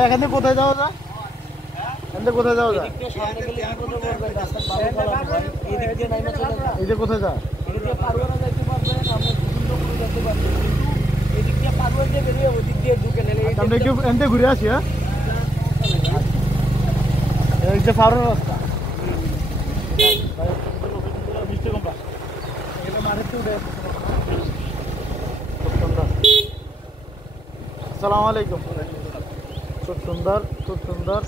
ভাই এখান থেকে কোথায় যাওয়া যায়? এখান থেকে কোথায় যাওয়া যায়? এই যে কোথায় যায়? আমরা একটু এখান থেকে ঘুরে আসি। হ্যাঁ, এই যে ফারুর রাস্তা মিষ্টি কুমড়া এখানে মাটিতে উঠে। খুব সুন্দর। আসসালামু আলাইকুম। খুব সুন্দর, খুব সুন্দর।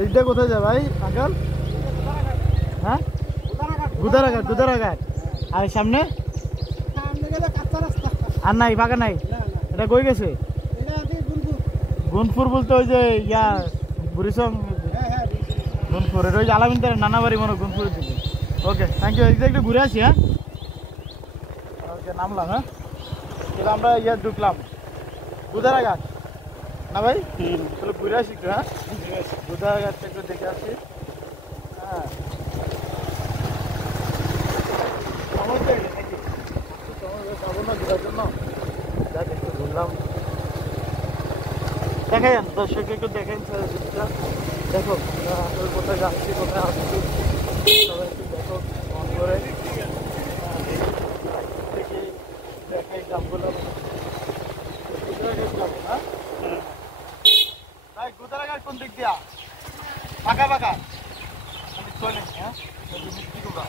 এইটা কোথায় যায় ভাই আঙ্কাল? হ্যাঁ, গুদারাঘাট। গুদারাঘাট। আর সামনে আর নাই, ফাঁকা নাই। এটা কই গেছে? গুনপুর বলতে ওই যে ইয়া বুড়িসং গুনপুর। এটা ওই যে আলামিনদার নানা বাড়ি মনে গুনপুরের দিকে। ওকে, থ্যাংক ইউ। একটু ঘুরে আসি। হ্যাঁ, ওকে, নামলাম। হ্যাঁ, তাহলে আমরা ইয়া ঢুকলাম গুদারাঘাট না ভাই? তাহলে ঘুরে আসি একটু। হ্যাঁ, গুদারাঘাটটা একটু দেখে আসি। হ্যাঁ, যাবো না ঘোরার জন্য, যাক একটু ঘুরলাম। দেখেন দর্শককে একটু দেখেন, দেখো কোথায় যাচ্ছি, কোথায় আসছি, সবাই একটু দেখো মন করে থেকে দেখাই গ্রামগুলো। গুদারাঘাট যাবো না ভাই? গুদারাঘাট কোন দিক দিয়া? ফাঁকা ফাঁকা চলে। হ্যাঁ, মিষ্টি কুমড়া।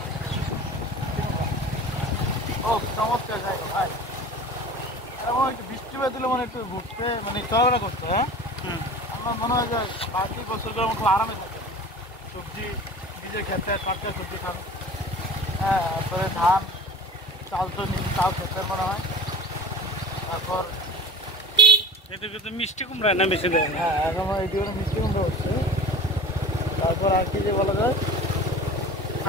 ও চমৎকার জায়গা ভাই। এরকম একটু বৃষ্টি হয়ে দিলে মানে একটু ঘুরতে মানে চলাফেরা করতে। হ্যাঁ, আমার মনে হয় যে বাকি বছরগুলো খুব আরামে থাকে। সবজি নিজের খেতে, টাটকা সবজি খান। হ্যাঁ, তারপরে ধান চাল তো নিজে চাল খেতে মনে হয়। তারপর এদিকে তো মিষ্টি কুমড়া না বেশি দেয়। হ্যাঁ, এখন এইদিকে মিষ্টি কুমড়া হচ্ছে। তারপর আর কি যে বলা যায়?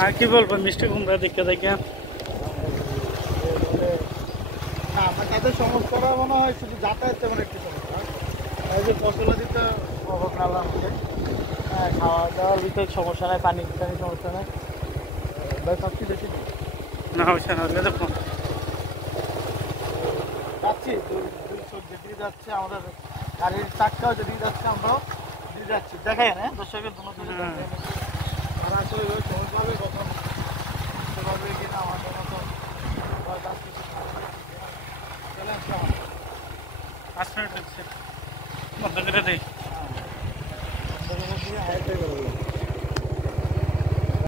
আর কি বলবো, মিষ্টি কুমড়া দেখে দেখে না, আমার তাদের সমস্যাটা মনে হয় শুধু যাতায়াতে মানে একটু সমস্যা। এই যে ফসল দিতে অভাব না লাগছে। হ্যাঁ, খাওয়া দাওয়ার ভিতরে সমস্যা নেই, পানি টানির সমস্যা নেই ভাই। সব কিছু বেশি নেই না হচ্ছে না দেখুন। যাচ্ছি দুই চোখ যেদিকে যাচ্ছে, আমাদের গাড়ির চাক্কাও যেদিকে যাচ্ছে আমরাও দিয়ে যাচ্ছি। দেখাই না দর্শকের তারা আসলে সহজভাবে কথা বুঝতে পারবে কিনা আমাদের মতো চলে আসছে। 5 মিনিট লাগছে। বন্ধ করে দেয়। হাইট হয়ে গেল।